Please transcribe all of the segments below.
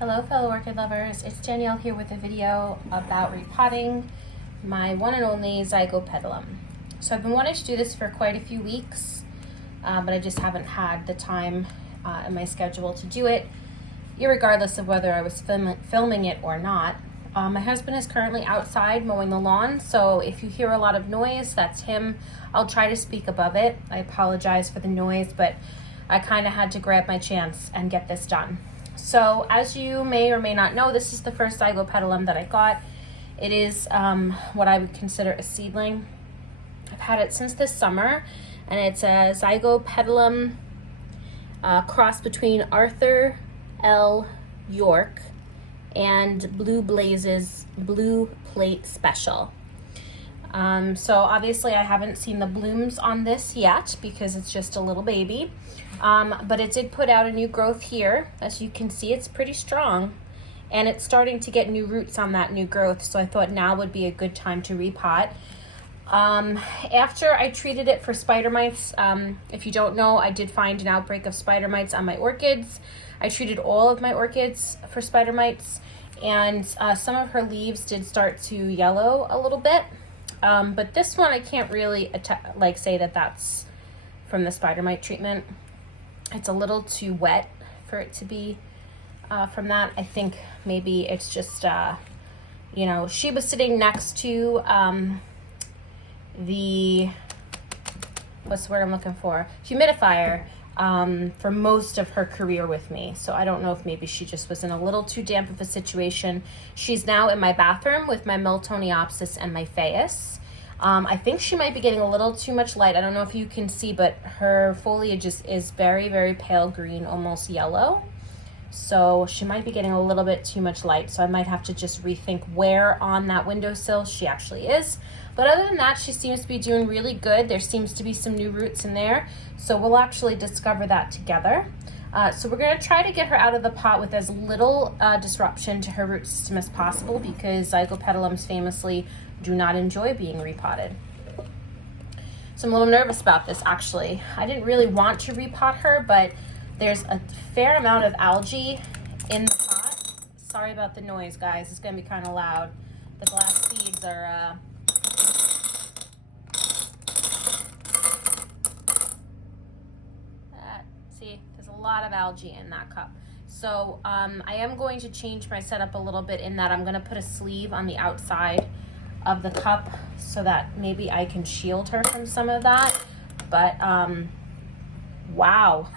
Hello fellow orchid lovers, it's Danielle here with a video about repotting my one and only Zygopetalum. So I've been wanting to do this for quite a few weeks, but I just haven't had the time in my schedule to do it, irregardless of whether I was filming it or not. My husband is currently outside mowing the lawn, so if you hear a lot of noise, that's him. I'll try to speak above it. I apologize for the noise, but I kind of had to grab my chance and get this done. So as you may or may not know, this is the first Zygopetalum that I got. It is what I would consider a seedling. I've had it since this summer, and it's a Zygopetalum cross between Arthur L. York and Blue Blaze's Blue Plate Special. So obviously I haven't seen the blooms on this yet because it's just a little baby. But it did put out a new growth here. As you can see, it's pretty strong and it's starting to get new roots on that new growth. So I thought now would be a good time to repot. After I treated it for spider mites, if you don't know, I did find an outbreak of spider mites on my orchids. I treated all of my orchids for spider mites, and some of her leaves did start to yellow a little bit. But this one, I can't really say that that's from the spider mite treatment. It's a little too wet for it to be from that. I think maybe it's just, you know, she was sitting next to what's the word I'm looking for? Humidifier for most of her career with me. So I don't know if maybe she just was in a little too damp of a situation. She's now in my bathroom with my Miltoniopsis and my Phaeus. I think she might be getting a little too much light. I don't know if you can see, but her foliage is very, very pale green, almost yellow. So she might be getting a little bit too much light. So I might have to just rethink where on that windowsill she actually is. But other than that, she seems to be doing really good. There seems to be some new roots in there. So we'll actually discover that together. So we're going to try to get her out of the pot with as little disruption to her root system as possible, because Zygopetalums famously do not enjoy being repotted. So I'm a little nervous about this, actually. I didn't really want to repot her, but there's a fair amount of algae in the pot. Sorry about the noise, guys. It's going to be kind of loud. The glass beads are... See, there's a lot of algae in that cup. So I am going to change my setup a little bit in that I'm going to put a sleeve on the outside of the cup so that maybe I can shield her from some of that. But wow.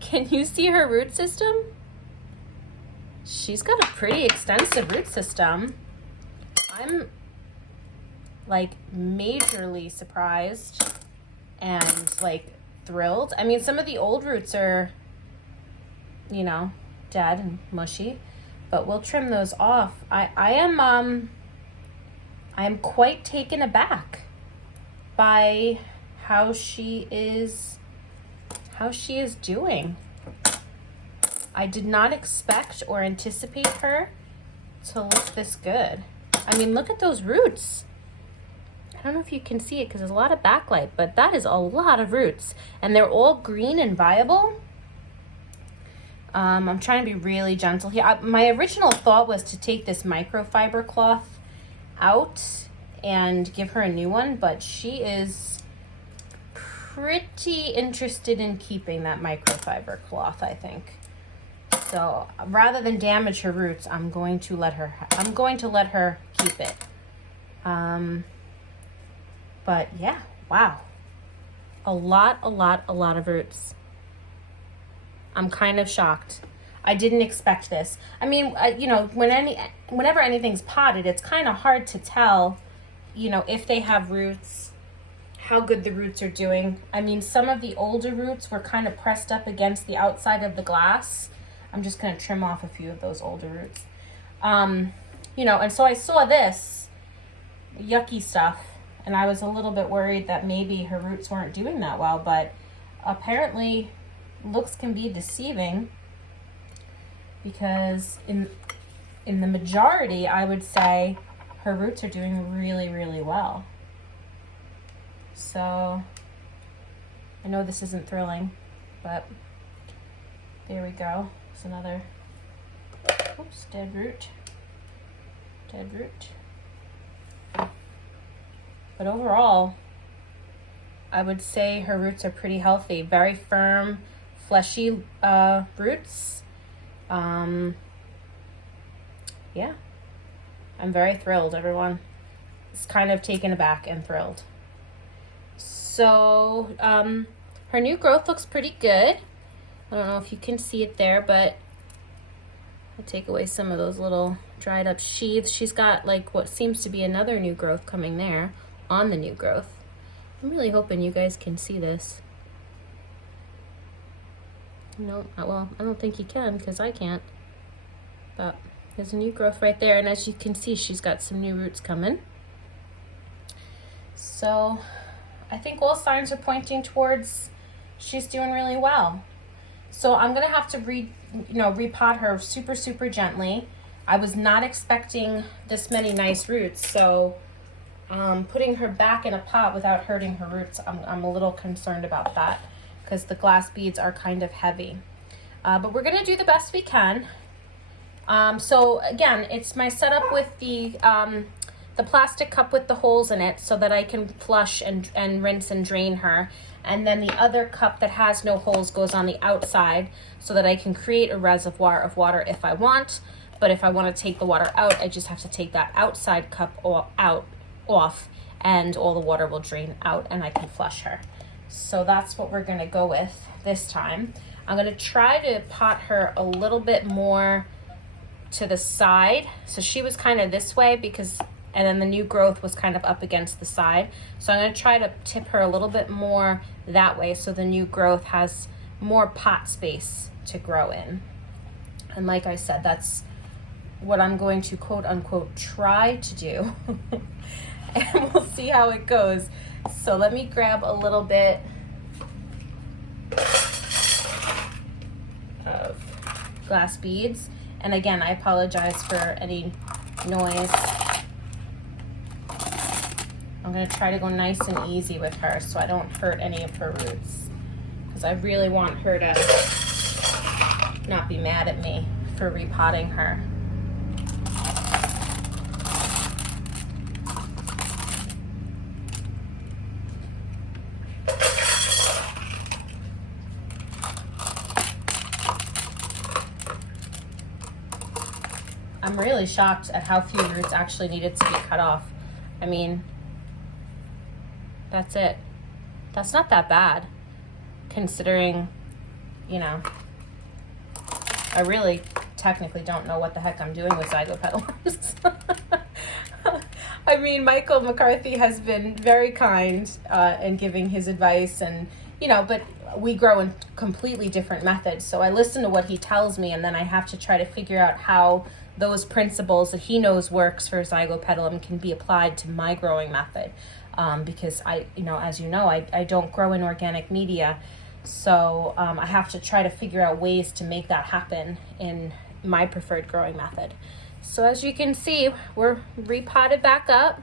Can you see her root system? She's got a pretty extensive root system. I'm like majorly surprised and like thrilled. I mean, some of the old roots are, you know, dead and mushy, but we'll trim those off. I am quite taken aback by how she is doing. I did not expect or anticipate her to look this good. I mean, look at those roots. I don't know if you can see it because there's a lot of backlight, but that is a lot of roots, and they're all green and viable. I'm trying to be really gentle here. My original thought was to take this microfiber cloth out and give her a new one, but she is pretty interested in keeping that microfiber cloth, I think. So rather than damage her roots, I'm going to let her keep it. But yeah, wow. A lot of roots. I'm kind of shocked. I didn't expect this. I mean, you know, whenever anything's potted, it's kind of hard to tell, you know, if they have roots, how good the roots are doing. I mean, some of the older roots were kind of pressed up against the outside of the glass. I'm just going to trim off a few of those older roots. You know, and so I saw this yucky stuff, and I was a little bit worried that maybe her roots weren't doing that well, but apparently looks can be deceiving, because in the majority, I would say her roots are doing really, really well. So I know this isn't thrilling, but there we go. It's another Oops, dead root. Dead root. But overall, I would say her roots are pretty healthy. Very firm, fleshy roots. Yeah, I'm very thrilled, everyone. It's kind of taken aback and thrilled. So her new growth looks pretty good. I don't know if you can see it there, but I'll take away some of those little dried up sheaths. She's got like what seems to be another new growth coming there on the new growth. I'm really hoping you guys can see this. No, well, I don't think you can because I can't. But there's a new growth right there, and as you can see, she's got some new roots coming. So I think all signs are pointing towards she's doing really well. So I'm gonna have to repot her super, super gently. I was not expecting this many nice roots, so putting her back in a pot without hurting her roots, I'm a little concerned about that because the glass beads are kind of heavy. But we're gonna do the best we can. So again, it's my setup with the plastic cup with the holes in it so that I can flush and rinse and drain her. And then the other cup that has no holes goes on the outside so that I can create a reservoir of water if I want. But if I want to take the water out, I just have to take that outside cup off and all the water will drain out and I can flush her. So that's what we're going to go with this time. I'm going to try to pot her a little bit more to the side. So she was kind of this way and then the new growth was kind of up against the side. So I'm going to try to tip her a little bit more that way so the new growth has more pot space to grow in. And like I said, that's what I'm going to quote unquote try to do. And we'll see how it goes. So let me grab a little bit of glass beads. And again, I apologize for any noise. I'm gonna try to go nice and easy with her so I don't hurt any of her roots, because I really want her to not be mad at me for repotting her. I'm really shocked at how few roots actually needed to be cut off. I mean, that's it. That's not that bad, considering, you know, I really technically don't know what the heck I'm doing with Zygopetalums. I mean, Michael McCarthy has been very kind in giving his advice, and, you know, but we grow in completely different methods. So I listen to what he tells me, and then I have to try to figure out how those principles that he knows works for Zygopetalum can be applied to my growing method. Because I don't grow in organic media. So I have to try to figure out ways to make that happen in my preferred growing method. So as you can see, we're repotted back up.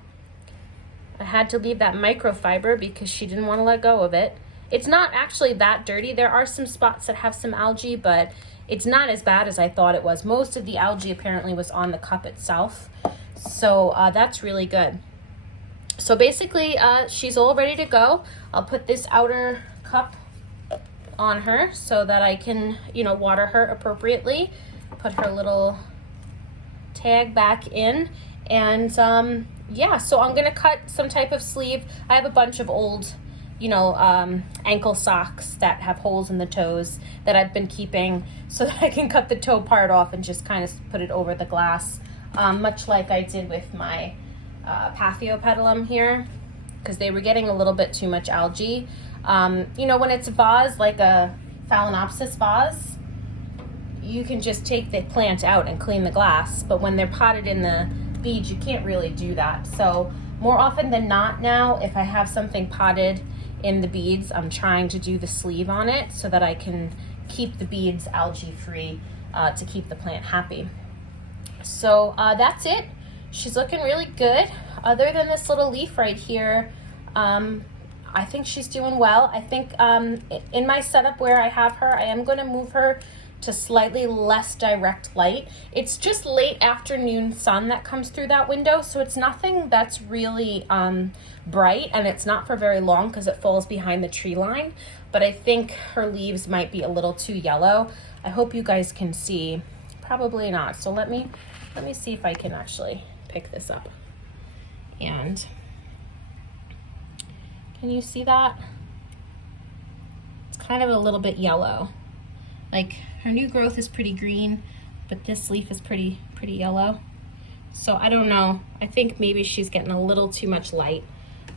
I had to leave that microfiber because she didn't want to let go of it. It's not actually that dirty. There are some spots that have some algae, but it's not as bad as I thought it was. Most of the algae apparently was on the cup itself. So that's really good. So basically, she's all ready to go. I'll put this outer cup on her so that I can, you know, water her appropriately. Put her little tag back in. And yeah, so I'm gonna cut some type of sleeve. I have a bunch of old, you know, ankle socks that have holes in the toes that I've been keeping so that I can cut the toe part off and just kind of put it over the glass, much like I did with my Zygopetalum here, because they were getting a little bit too much algae. You know, when it's a vase, like a Phalaenopsis vase, you can just take the plant out and clean the glass, but when they're potted in the beads, you can't really do that. So more often than not now, if I have something potted in the beads, I'm trying to do the sleeve on it so that I can keep the beads algae free to keep the plant happy. So that's it. She's looking really good. Other than this little leaf right here, I think she's doing well. I think in my setup where I have her, I am going to move her to slightly less direct light. It's just late afternoon sun that comes through that window, so it's nothing that's really bright, and it's not for very long because it falls behind the tree line, but I think her leaves might be a little too yellow. I hope you guys can see. Probably not. So let me see if I can actually pick this up. And can you see that? It's kind of a little bit yellow. Like, her new growth is pretty green, but this leaf is pretty yellow. So I don't know. I think maybe she's getting a little too much light.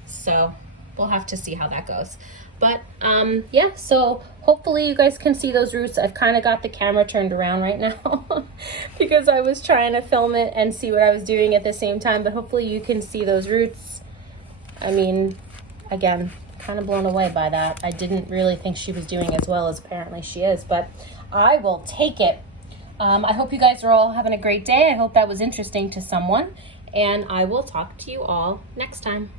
So we'll have to see how that goes. But yeah, so hopefully you guys can see those roots. I've kind of got the camera turned around right now because I was trying to film it and see what I was doing at the same time, but hopefully you can see those roots. I mean, again, kind of blown away by that. I didn't really think she was doing as well as apparently she is, but I will take it. I hope you guys are all having a great day. I hope that was interesting to someone, and I will talk to you all next time.